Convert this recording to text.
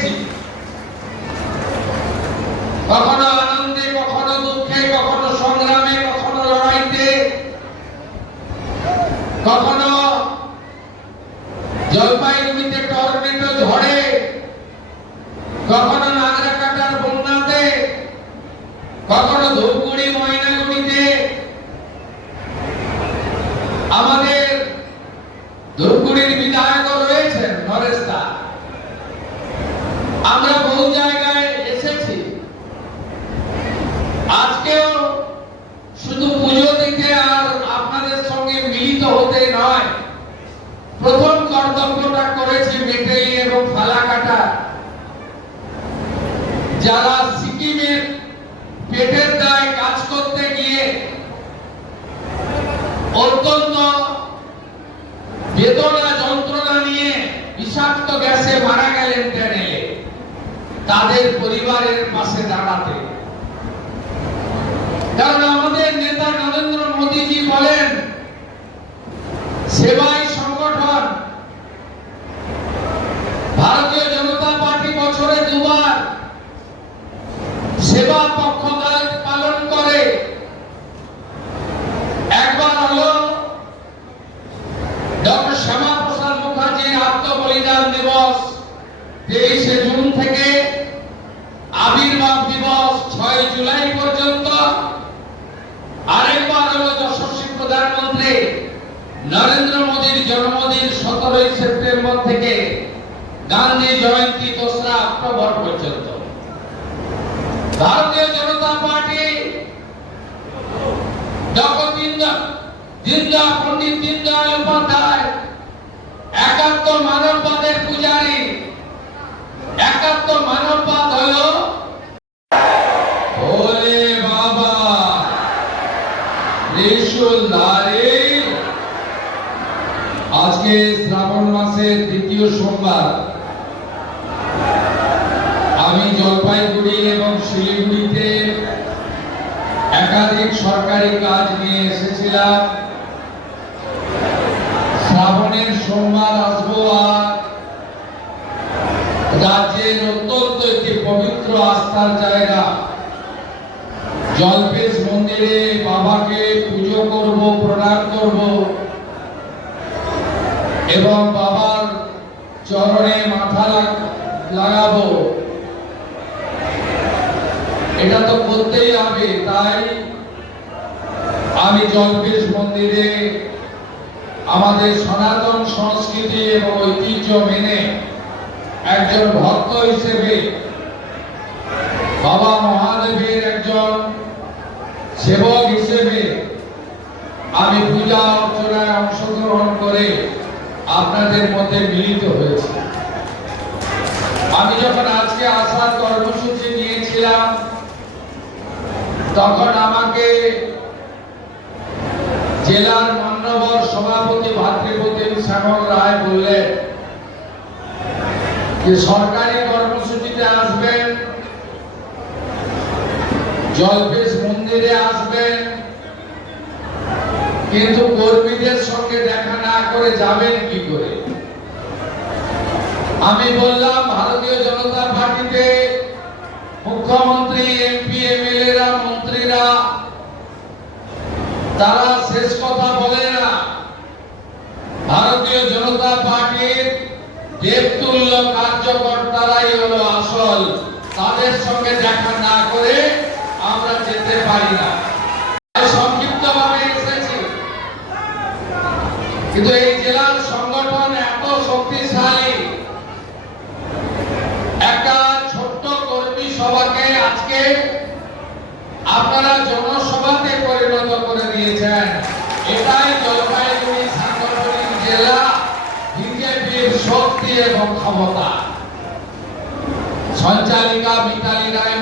দেখেছি, কখনো আনন্দে, কখনো দুঃখে, কখনো সংগ্রামে, কখনো লড়াইতে, কখনো জলপাইগুড়িতে টর্নেডো ঝড়ে, কখনো নাগরাকাটার বন্যাতে, কখনো ধূপগুড়ি ময়নাগুড়িতে। আমাদের ধূপগুড়ির বিধায়ক রয়েছেন নরেশ দা। আমরা বহু জায়গায় এসেছি, আজকেও শুধু পুজো দিতে আর আপনাদের সঙ্গে মিলিত হতে নয়, প্রথম কর্তব্যটা করেছি মেটেলি এবং ফালাকাটা। যারা সিকিমের পেটের দায়ে কাজ করতে গিয়ে অত্যন্ত বেদনা যন্ত্রণা নিয়ে বিষাক্ত গ্যাসে মারা গেলেন ট্রেনে, তাদের পরিবারের পাশে দাঁড়াতে। কারণ আমাদের নেতা নরেন্দ্র মোদীজি বলেন সেবাই সংগঠন। ভারতীয় জনতা পার্টি বছরে দুবার সেবা পক্ষ পালন করে। একবার হলো ডক্টর শ্যামাপ্রসাদ মুখার্জির আত্মবলিদান দিবস 23শে জুন থেকে আবির্ভাব দিবস 6 জুলাই পর্যন্ত। আরেকবার হলো যশস্বী প্রধানমন্ত্রী নরেন্দ্র মোদীর জন্মদিন 17 সেপ্টেম্বর থেকে গান্ধী জয়ন্তী 2রা অক্টোবর পর্যন্ত। ভারতীয় জনতা পার্টি পণ্ডিত দীনদয়াল উপাধ্যায় একাত্ম মানববাদের পূজারী। একাত্ম মানববাদ হলো ভোলে বাবা ত্রিশূলধারী। আজকে শ্রাবণ মাসের দ্বিতীয় সোমবার আমি জলপাইগুড়ি এবং শিলিগুড়িতে একাধিক সরকারি কাজ নিয়ে এসেছিলাম। শ্রাবণের সোমবার আসবো আর রাজ্যের অত্যন্ত একটি পবিত্র আস্থার জায়গা জলপেশ মন্দিরে বাবাকে পুজো করব, প্রণাম করব এবং বাবার চরণে মাথা লাগাবো। এটা তো করতেই হবে। তাই আমি জলপেশ মন্দিরে আমাদের সনাতন সংস্কৃতি এবং ঐতিহ্য মেনে একজন ভক্ত হিসেবে, বাবা মহাদেবের একজন সেবক হিসেবে আমি পূজা অর্চনায় অংশগ্রহণ করে আপনাদের মধ্যে মিলিত হয়েছি। আমি যখন আজকে আসার কর্মসূচি নিয়েছিলাম তখন আমাকে জেলার মান্যবর সভাপতি ভাতৃপ্রতিম শ্যামল রায় বললেন যে সরকারি কর্মসূচিতে আসবেন, জলপেশ মন্দিরে আসবেন, কিন্তু কর্মীদের সঙ্গে দেখা না করে যাবেন কি করে? আমি বললাম ভারতীয় জনতা পার্টিতে মুখ্যমন্ত্রী, এমপি, এমএলএরা, মন্ত্রীরা তারা শেষ কথা বলে না। ভারতীয় জনতা পার্টির দেবতুল্য কার্যকর্তারাই হলো আসল। তাদের সঙ্গে দেখা না করে আমরা যেতে পারি না। সংক্ষিপ্ত ভাবে এসেছি, কিন্তু এই জেলার সংগঠন এত শক্তিশালী, একটা ছোট্ট কর্মী সভাকে আজকে আপনারা জনসভাতে পরিণত করে দিয়েছেন। এটাই জলপাইগুড়ি সাংগঠনিক জেলা বিজেপির শক্তি এবং ক্ষমতা। সঞ্চালিকা মিতালি রায়